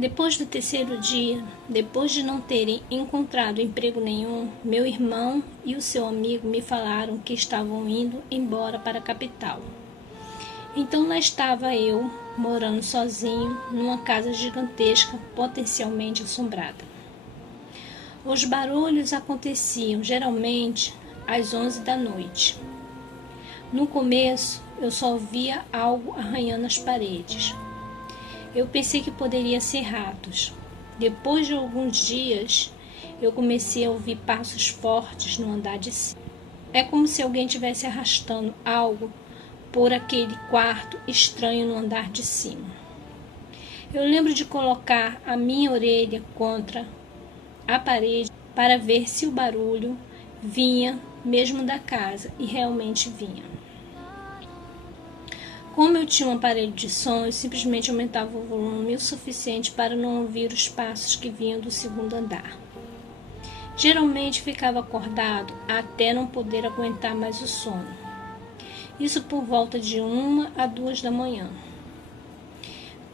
Depois do terceiro dia, depois de não terem encontrado emprego nenhum, meu irmão e o seu amigo me falaram que estavam indo embora para a capital. Então lá estava eu, morando sozinho, numa casa gigantesca, potencialmente assombrada. Os barulhos aconteciam geralmente às 11 da noite. No começo, eu só ouvia algo arranhando as paredes. Eu pensei que poderia ser ratos. Depois de alguns dias, eu comecei a ouvir passos fortes no andar de cima. É como se alguém estivesse arrastando algo por aquele quarto estranho no andar de cima. Eu lembro de colocar a minha orelha contra a parede para ver se o barulho vinha mesmo da casa, e realmente vinha. Como eu tinha um aparelho de som, eu simplesmente aumentava o volume o suficiente para não ouvir os passos que vinham do segundo andar. Geralmente ficava acordado até não poder aguentar mais o sono. Isso por volta de 1 a 2 da manhã.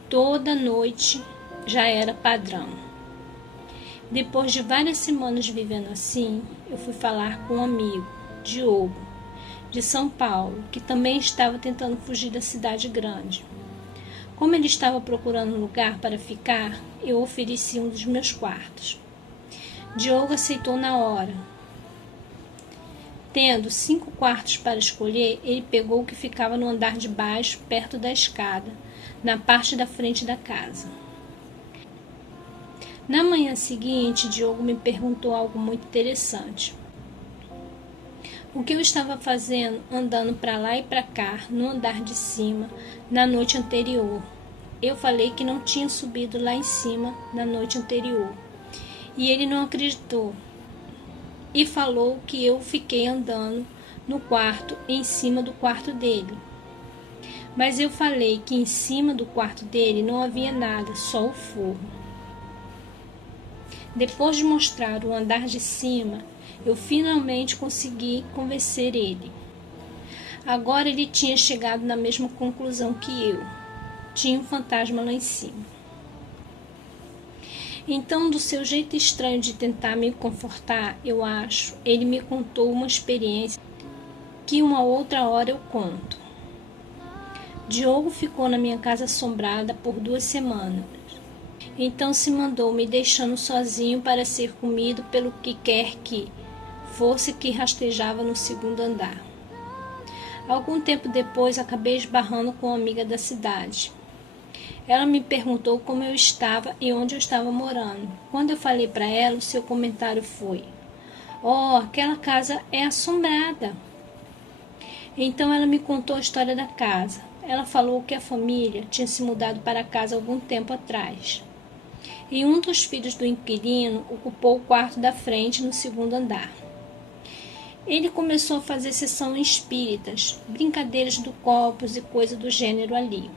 Toda noite já era padrão. Depois de várias semanas vivendo assim, eu fui falar com um amigo, Diogo, de São Paulo, que também estava tentando fugir da cidade grande. Como ele estava procurando um lugar para ficar, eu ofereci um dos meus quartos. Diogo aceitou na hora. Tendo 5 quartos para escolher, ele pegou o que ficava no andar de baixo, perto da escada, na parte da frente da casa. Na manhã seguinte, Diogo me perguntou algo muito interessante. O que eu estava fazendo andando para lá e para cá, no andar de cima, na noite anterior? Eu falei que não tinha subido lá em cima na noite anterior. E ele não acreditou. E falou que eu fiquei andando no quarto, em cima do quarto dele. Mas eu falei que em cima do quarto dele não havia nada, só o forro. Depois de mostrar o andar de cima, eu finalmente consegui convencer ele. Agora ele tinha chegado na mesma conclusão que eu. Tinha um fantasma lá em cima. Então, do seu jeito estranho de tentar me confortar, eu acho, ele me contou uma experiência que uma outra hora eu conto. Diogo ficou na minha casa assombrada por 2 semanas. Então se mandou, me deixando sozinho para ser comido pelo que quer que fosse que rastejava no segundo andar. Algum tempo depois, acabei esbarrando com uma amiga da cidade. Ela me perguntou como eu estava e onde eu estava morando. Quando eu falei para ela, o seu comentário foi: "Oh, aquela casa é assombrada." Então ela me contou a história da casa. Ela falou que a família tinha se mudado para a casa algum tempo atrás. E um dos filhos do inquilino ocupou o quarto da frente no segundo andar. Ele começou a fazer sessão em espíritas, brincadeiras do copos e coisa do gênero ali.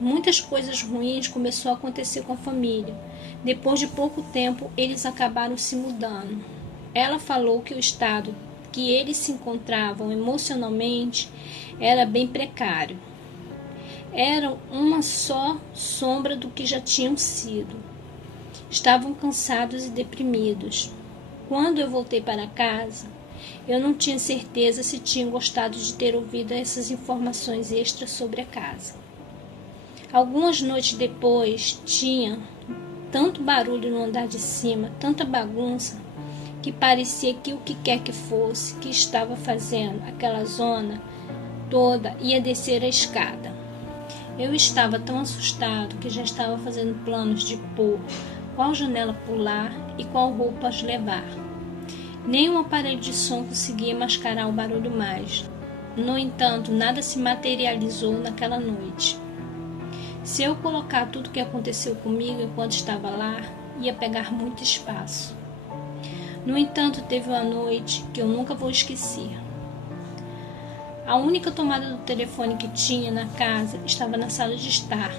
Muitas coisas ruins começaram a acontecer com a família. Depois de pouco tempo, eles acabaram se mudando. Ela falou que o estado que eles se encontravam emocionalmente era bem precário. Eram uma só sombra do que já tinham sido. Estavam cansados e deprimidos. Quando eu voltei para casa, eu não tinha certeza se tinham gostado de ter ouvido essas informações extras sobre a casa. Algumas noites depois, tinha tanto barulho no andar de cima, tanta bagunça, que parecia que o que quer que fosse que estava fazendo aquela zona toda ia descer a escada. Eu estava tão assustado que já estava fazendo planos de pôr qual janela pular e qual roupas levar. Nem um aparelho de som conseguia mascarar o barulho mais. No entanto, nada se materializou naquela noite. Se eu colocar tudo o que aconteceu comigo enquanto estava lá, ia pegar muito espaço. No entanto, teve uma noite que eu nunca vou esquecer. A única tomada do telefone que tinha na casa estava na sala de estar,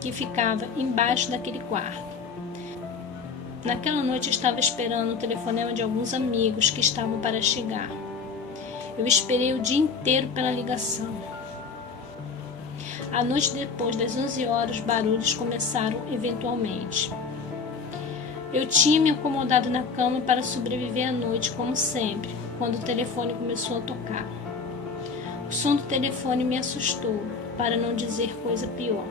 que ficava embaixo daquele quarto. Naquela noite eu estava esperando o telefonema de alguns amigos que estavam para chegar. Eu esperei o dia inteiro pela ligação. À noite depois das 11 horas, os barulhos começaram eventualmente. Eu tinha me acomodado na cama para sobreviver à noite, como sempre, quando o telefone começou a tocar. O som do telefone me assustou, para não dizer coisa pior.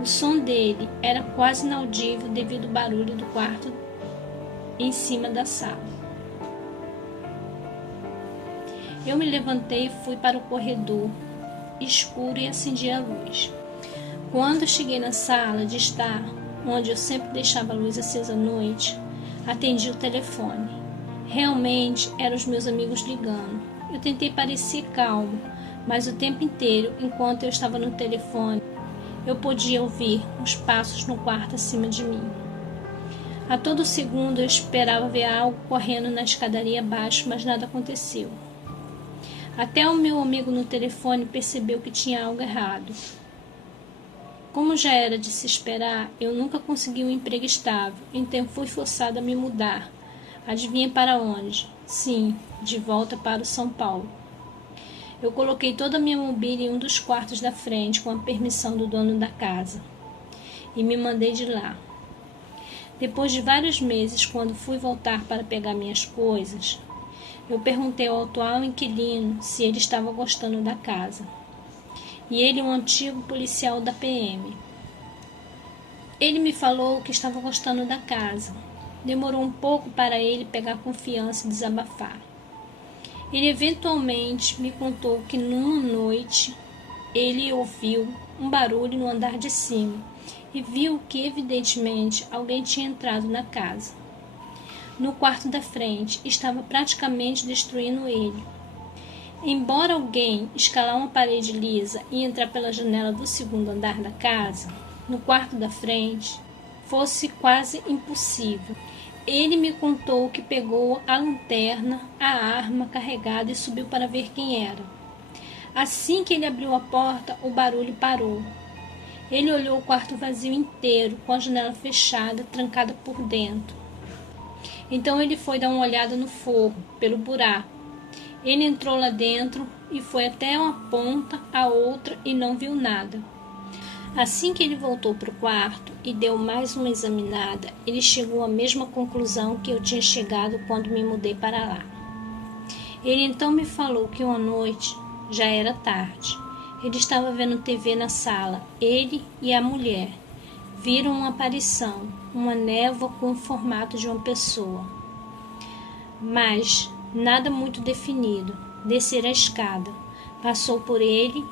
O som dele era quase inaudível devido ao barulho do quarto em cima da sala. Eu me levantei e fui para o corredor escuro e acendi a luz. Quando cheguei na sala de estar, onde eu sempre deixava a luz acesa à noite, atendi o telefone. Realmente eram os meus amigos ligando. Eu tentei parecer calmo, mas o tempo inteiro, enquanto eu estava no telefone, eu podia ouvir os passos no quarto acima de mim. A todo segundo eu esperava ver algo correndo na escadaria abaixo, mas nada aconteceu. Até o meu amigo no telefone percebeu que tinha algo errado. Como já era de se esperar, eu nunca consegui um emprego estável, então fui forçada a me mudar. Adivinha para onde? Sim, de volta para o São Paulo. Eu coloquei toda a minha mobília em um dos quartos da frente, com a permissão do dono da casa, e me mandei de lá. Depois de vários meses, quando fui voltar para pegar minhas coisas, eu perguntei ao atual inquilino se ele estava gostando da casa. E ele é um antigo policial da PM. Ele me falou que estava gostando da casa. Demorou um pouco para ele pegar confiança e desabafar. Ele eventualmente me contou que numa noite ele ouviu um barulho no andar de cima e viu que evidentemente alguém tinha entrado na casa. No quarto da frente, estava praticamente destruindo ele. Embora alguém escalar uma parede lisa e entrar pela janela do segundo andar da casa, no quarto da frente, fosse quase impossível. Ele me contou que pegou a lanterna, a arma carregada e subiu para ver quem era. Assim que ele abriu a porta, o barulho parou. Ele olhou o quarto vazio inteiro, com a janela fechada, trancada por dentro. Então ele foi dar uma olhada no forro, pelo buraco. Ele entrou lá dentro e foi até uma ponta, a outra, e não viu nada. Assim que ele voltou para o quarto e deu mais uma examinada, ele chegou à mesma conclusão que eu tinha chegado quando me mudei para lá. Ele então me falou que uma noite, já era tarde, ele estava vendo TV na sala. Ele e a mulher viram uma aparição, uma névoa com o formato de uma pessoa. Mas nada muito definido. Descer a escada. Passou por ele,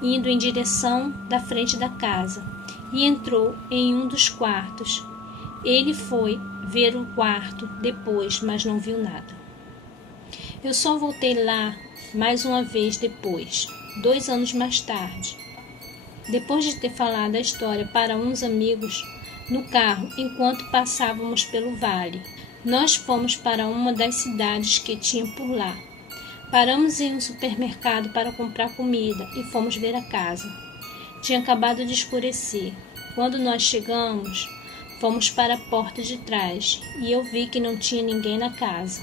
indo em direção da frente da casa, e entrou em um dos quartos. Ele foi ver o quarto depois, mas não viu nada. Eu só voltei lá mais uma vez depois, 2 anos mais tarde. Depois de ter falado a história para uns amigos no carro enquanto passávamos pelo vale, nós fomos para uma das cidades que tinha por lá. Paramos em um supermercado para comprar comida e fomos ver a casa. Tinha acabado de escurecer. Quando nós chegamos, fomos para a porta de trás e eu vi que não tinha ninguém na casa.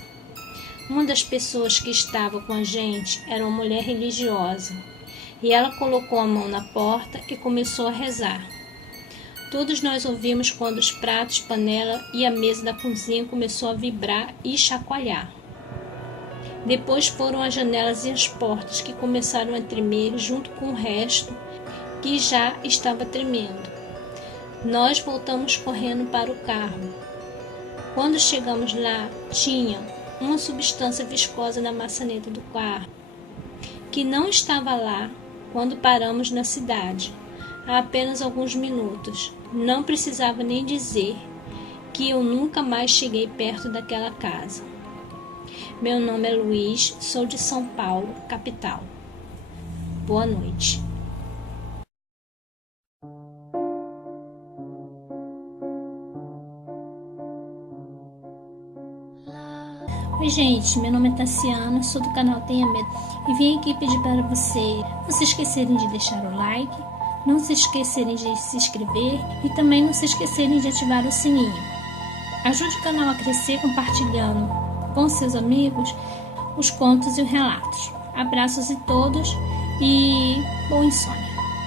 Uma das pessoas que estava com a gente era uma mulher religiosa e ela colocou a mão na porta e começou a rezar. Todos nós ouvimos quando os pratos, panela e a mesa da cozinha começou a vibrar e chacoalhar. Depois foram as janelas e as portas que começaram a tremer junto com o resto que já estava tremendo. Nós voltamos correndo para o carro. Quando chegamos lá, tinha uma substância viscosa na maçaneta do carro, que não estava lá quando paramos na cidade, há apenas alguns minutos. Não precisava nem dizer que eu nunca mais cheguei perto daquela casa. Meu nome é Luiz, sou de São Paulo, capital. Boa noite. Oi gente, meu nome é Tassiana, sou do canal Tenha Medo e vim aqui pedir para vocês não se esquecerem de deixar o like, não se esquecerem de se inscrever e também não se esquecerem de ativar o sininho. Ajude o canal a crescer compartilhando com seus amigos os contos e os relatos. Abraços a todos e boa insônia.